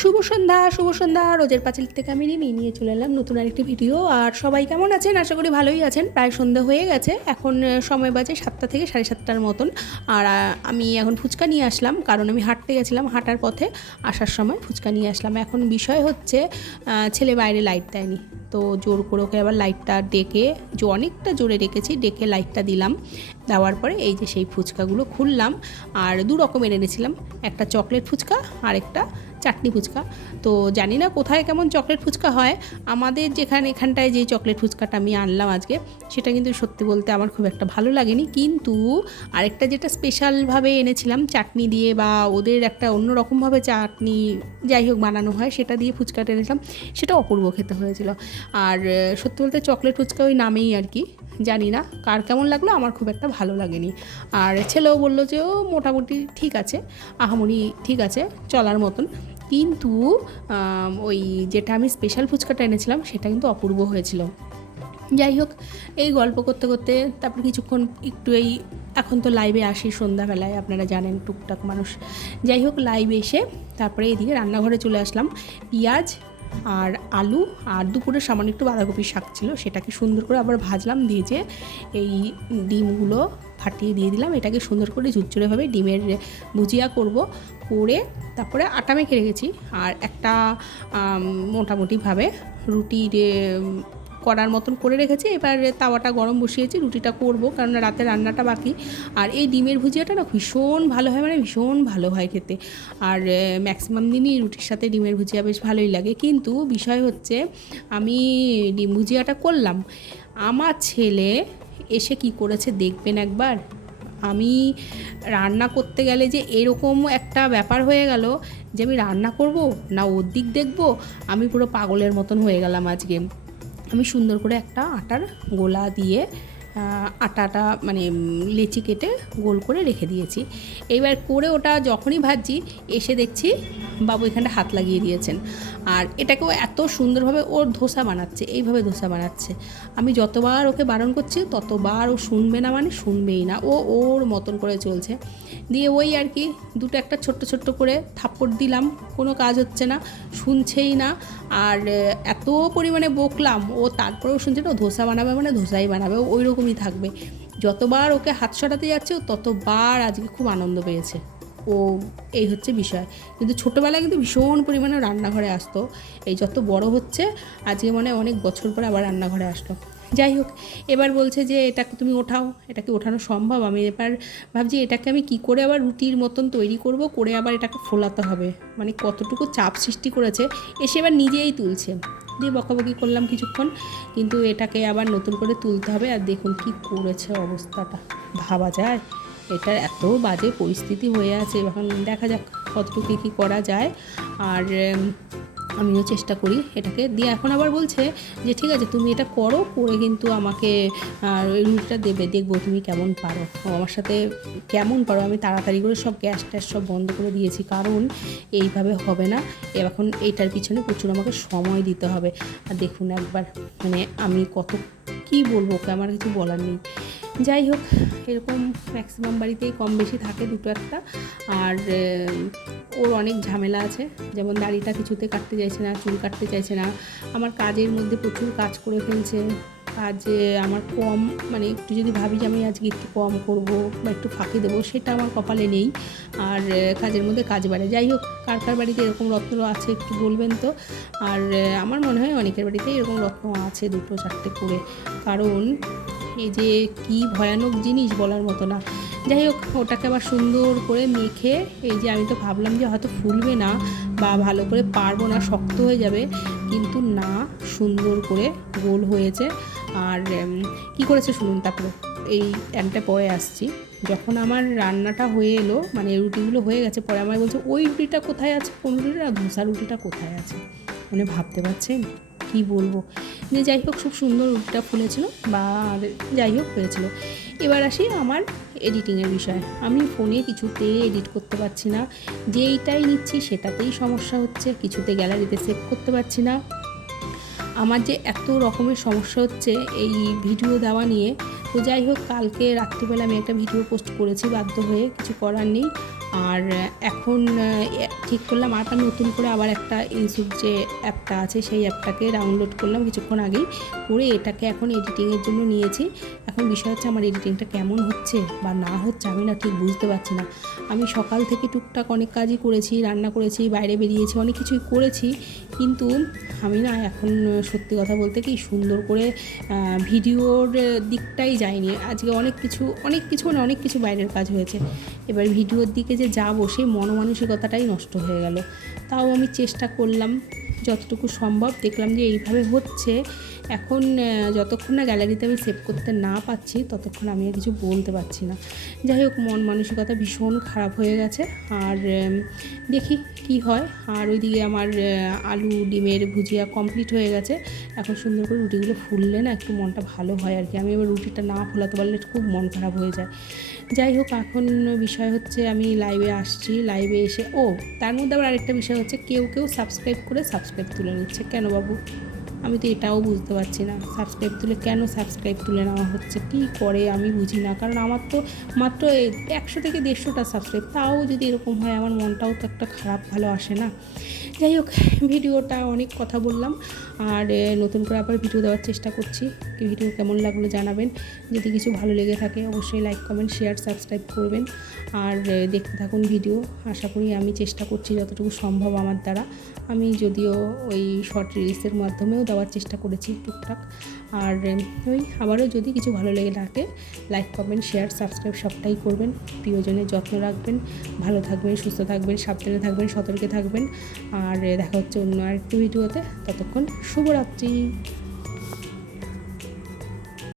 শুভ সন্ধ্যা। রোজের পাঁচিল থেকে আমি রিমি নিয়ে চলে এলাম নতুন আরেকটি ভিডিও। আর সবাই কেমন আছেন? আশা করি ভালোই আছেন। প্রায় সন্ধ্যা হয়ে গেছে, এখন সময় বাজে 7টা থেকে 7:30টার মতন। আর আমি এখন ফুচকা নিয়ে আসলাম, কারণ আমি হাঁটতে গেছিলাম, হাঁটার পথে আসার সময় ফুচকা নিয়ে আসলাম। এখন বিষয় হচ্ছে ছেলে বাইরে লাইট দেয়নি, তো জোর করে ওকে আবার লাইটটা ডেকে, যে অনেকটা জোরে ডেকেছি, ডেকে লাইটটা দিলাম। দেওয়ার পরে এই যে সেই ফুচকাগুলো খুললাম। আর 2 রকমের এনেছিলাম, একটা চকলেট ফুচকা আর একটা চাটনি ফুচকা। তো জানি না কোথায় কেমন চকলেট ফুচকা হয়, আমাদের এখানটায় যে চকলেট ফুচকাটা আমি আনলাম আজকে, সেটা কিন্তু সত্যি বলতে আমার খুব একটা ভালো লাগেনি। কিন্তু আরেকটা যেটা স্পেশালভাবে এনেছিলাম চাটনি দিয়ে, বা ওদের একটা অন্য রকমভাবে চাটনি যাই হোক বানানো হয়, সেটা দিয়ে ফুচকাটা এনেছিলাম, সেটা অপূর্ব খেতে হয়েছিল। আর সত্যি বলতে চকলেট ফুচকা ওই নামেই আর কি, জানি না কার কেমন লাগলো, আমার খুব একটা ভালো লাগেনি। আর ছেলেও বললো যে ও মোটামুটি ঠিক আছে, আহামরি ঠিক আছে, চলার মতন। কিন্তু ওই যেটা আমি স্পেশাল ফুচকাটা এনেছিলাম সেটা কিন্তু অপূর্ব হয়েছিল। যাই হোক, এই গল্প করতে করতে তারপর কিছুক্ষণ একটু এখন তো লাইভে আসি সন্ধ্যাবেলায়, আপনারা জানেন টুকটাক মানুষ। যাই হোক, লাইভে এসে তারপরে এদিকে রান্নাঘরে চলে আসলাম। পেঁয়াজ আর আলু আর দুপুরে সামান্য একটু বাঁধাকপির শাক ছিল, সেটাকে সুন্দর করে আবার ভাজলাম, দিয়ে যে এই ডিমগুলো ফাটিয়ে দিয়ে দিলাম। এটাকে সুন্দর করে ঝুরঝুরেভাবে ডিমের ভুজিয়া করব, করে তারপরে আটা মেখে রেখেছি। আর একটা মোটামুটিভাবে রুটির করার মতন করে রেখেছি। এবার তাওয়াটা গরম বসিয়েছি, রুটিটা করব, কারণ রাতে রান্নাটা বাকি। আর এই ডিমের ভুজিয়াটা না ভীষণ ভালো হয়, মানে ভীষণ ভালো হয় খেতে। আর ম্যাক্সিমাম দিনই রুটির সাথে ডিমের ভুজিয়া বেশ ভালোই লাগে। কিন্তু বিষয় হচ্ছে, আমি ডিম ভুজিয়াটা করলাম, আমার ছেলে এসে কি করেছে দেখবেন একবার। আমি রান্না করতে গেলে যে এরকম একটা ব্যাপার হয়ে গেল, যে আমি রান্না করব না ওর দিক দেখব, আমি পুরো পাগলের মতন হয়ে গেলাম আজকে। আমি সুন্দর করে একটা আটার গোলা দিয়ে আটাটা মানে লেচি কেটে গোল করে রেখে দিয়েছি। এইবার করে ওটা যখনই ভাজছি, এসে দেখছি বাবু এখানটা হাত লাগিয়ে দিয়েছেন। আর এটাকেও এত সুন্দরভাবে ওর ধোসা বানাচ্ছে, এইভাবে ধোসা বানাচ্ছে। আমি যতবার ওকে বারণ করছি ততবার ও শুনবে না, মানে শুনবেই না, ও ওর মতন করে চলছে। দিয়ে ওই আর কি দুটো একটা ছোট্ট ছোট্ট করে থাপ্পড় দিলাম, কোনো কাজ হচ্ছে না, শুনছেই না। আর এত পরিমাণে বকলাম, ও তারপরেও শুনছে না, ধোসা বানাবে মানে ধোসাই বানাবে, ওই রকমই থাকবে। যতবার ওকে হাত সরাতে যাচ্ছে ও ততবার আজকে খুব আনন্দ পেয়েছে। ও এই হচ্ছে বিষয়। কিন্তু ছোটোবেলায় কিন্তু ভীষণ পরিমাণে রান্নাঘরে আসতো, এই যত বড় হচ্ছে আজকে মনে হয় অনেক বছর পরে আবার রান্নাঘরে আসলো। যাই হোক, এবার বলছে যে এটাকে তুমি ওঠাও, এটাকে ওঠানো সম্ভব? আমি এবার ভাবছি এটাকে আমি কি করে আবার রুটির মতন তৈরি করব, করে আবার এটাকে ফোলাতে হবে, মানে কতটুকু চাপ সৃষ্টি করেছে। এসে এবার নিজেই তুলছে, দিয়ে বকাবকি করলাম কিছুক্ষণ, কিন্তু এটাকে আবার নতুন করে তুলতে হবে। আর দেখুন কি করেছে অবস্থাটা, ভাবা যায়? এটার এত বাজে পরিস্থিতি হয়ে আছে। এখন দেখা যাক কতটুকু কী করা যায়। আর আমিও চেষ্টা করি এটাকে দিয়ে। এখন আবার বলছে যে ঠিক আছে তুমি এটা করো, করে কিন্তু আমাকে ওই রুটিটা দেবে, দেখবো তুমি কেমন পারো, আমার সাথে কেমন পারো। আমি তাড়াতাড়ি করে সব গ্যাস ট্যাস সব বন্ধ করে দিয়েছি, কারণ এইভাবে হবে না। এখন এইটার পিছনে প্রচুর আমাকে সময় দিতে হবে। আর দেখুন একবার, মানে আমি কী বলবো ওকে, আমার কিছু বলার নেই। যাই হোক, এরকম ম্যাক্সিমাম বাড়িতেই কম বেশি থাকে দুটো একটা। আর ওর অনেক ঝামেলা আছে, যেমন দাড়িটা কিছুতে কাটতে চাইছে না, চুল কাটতে চাইছে না। আমার কাজের মধ্যে প্রচুর কাজ করে ফেলছে, কাজে আমার কম, মানে একটু যদি ভাবি যে আমি আজকে একটু কম করব বা একটু ফাঁকি দেবো, সেটা আমার কপালে নেই। আর কাজের মধ্যে কাজ বাড়ে। যাই হোক, কার কার বাড়িতে এরকম রত্ন আছে একটু বলবেন তো। আর আমার মনে হয় অনেকের বাড়িতে এরকম রত্ন আছে, 2-4টে করে, কারণ এই যে কি ভয়ানক জিনিস বলার মতো না। যাই হোক, ওটাকে আবার সুন্দর করে মেখে, এই যে আমি তো ভাবলাম যে হয়তো ফুলবে না বা ভালো করে পারবো না, শক্ত হয়ে যাবে, কিন্তু না, সুন্দর করে গোল হয়েছে। আর কি করেছে শুনুন। তারপরে এই একটা পরে আসছি, যখন আমার রান্নাটা হয়ে এলো, মানে রুটিগুলো হয়ে গেছে, পরে আমায় বলছে ওই রুটিটা কোথায় আছে, কোন রুটিটা, ধোসা রুটিটা কোথায় আছে। মানে ভাবতে পারছেন কি বলবো। যে যাই হোক, খুব সুন্দর রুটিটা ফুলেছিল, বা যাই হোক হয়েছিল। এবার আসি আমার এডিটিংয়ের বিষয়। আমি ফোনে কিছুতেই এডিট করতে পারছি না, যেইটাই নিচ্ছি সেটাতেই সমস্যা হচ্ছে, কিছুতে গ্যালারিতে সেভ করতে পারছি না। আমার যে এত রকমের সমস্যা হচ্ছে এই ভিডিও দেওয়া নিয়ে। তো যাই হোক, কালকে রাত্রিবেলা আমি একটা ভিডিও পোস্ট করেছি বাধ্য হয়ে, কিছু করার নেই। আর এখন ঠিক করলাম আবার নতুন করে আবার একটা ইউটিউব যে অ্যাপটা আছে সেই অ্যাপটাকে ডাউনলোড করলাম কিছুক্ষণ আগেই, করে এটাকে এখন এডিটিংয়ের জন্য নিয়েছি। এখন বিষয় হচ্ছে আমার এডিটিংটা কেমন হচ্ছে বা না হচ্ছে আমি না ঠিক বুঝতে পারছি না। আমি সকাল থেকে টুকটাক অনেক কাজই করেছি, রান্না করেছি, বাইরে বেরিয়েছি, অনেক কিছুই করেছি, কিন্তু আমি না এখন সত্যি কথা বলতে কি সুন্দর করে ভিডিওর দিকটাই যায়নি। আজকে অনেক কিছু বাইরের কাজ হয়েছে, এবার ভিডিওর দিকে যে যাবো সেই মনোমানসিকতাটাই নষ্ট হয়ে গেল। তাও আমি চেষ্টা করলাম যতটুকু সম্ভব, দেখলাম যে এইভাবে হচ্ছে। এখন যতক্ষণ না গ্যালারিতে আমি সেভ করতে না পাচ্ছি ততক্ষণ আমি আর কিছু বলতে পারছি না। যাই হোক, মন মানসিকতা ভীষণ খারাপ হয়ে গেছে। আর দেখি কি হয়। আর ওইদিকে আমার আলু ডিমের ভুজিয়া কমপ্লিট হয়ে গেছে। এখন সুন্দর করে রুটিগুলো ফুললে না একটু মনটা ভালো হয় আর কি। আমি এবার রুটিটা না ফোলাতে পারলে খুব মন খারাপ হয়ে যায়। যাই হোক, এখন বিষয় হচ্ছে আমি লাইভে আসছি, লাইভে এসে তার মধ্যে আবার আরেকটা বিষয় হচ্ছে কেউ সাবস্ক্রাইব করে সাবস্ক্রাইব তুলে নিচ্ছে। কেন বাবু? আমি তো এটাও বুঝতে পারছি না, সাবস্ক্রাইব তুলে নেওয়া হচ্ছে, কী করে আমি বুঝি না। কারণ আমার তো মাত্র 100 থেকে 150টা সাবস্ক্রাইব, তাও যদি এরকম হয় আমার মনটাও তো একটা খারাপ ভালো আসে না। যাই হোক, ভিডিওটা অনেক কথা বললাম, আর নতুন করে আবার ভিডিও দেওয়ার চেষ্টা করছি। ভিডিও কেমন লাগলো জানাবেন। যদি কিছু ভালো লেগে থাকে অবশ্যই লাইক, কমেন্ট, শেয়ার, সাবস্ক্রাইব করবেন। আর দেখতে থাকুন ভিডিও। আশা করি আমি চেষ্টা করছি যতটুকু সম্ভব আমার দ্বারা। আমি যদিও ওই শর্ট রিলসের মাধ্যমেও দেওয়ার চেষ্টা করেছি টুকটাক। আর আবারও যদি কিছু ভালো লেগে থাকে লাইক, কমেন্ট, শেয়ার, সাবস্ক্রাইব সবটাই করবেন। প্রিয়জনের যত্ন রাখবেন, ভালো থাকবেন, সুস্থ থাকবেন, সাবধানে থাকবেন, সতর্কে থাকবেন। আর দেখা হচ্ছে অন্য আরেকটি ভিডিওতে। ততক্ষণ শুভরাত্রি।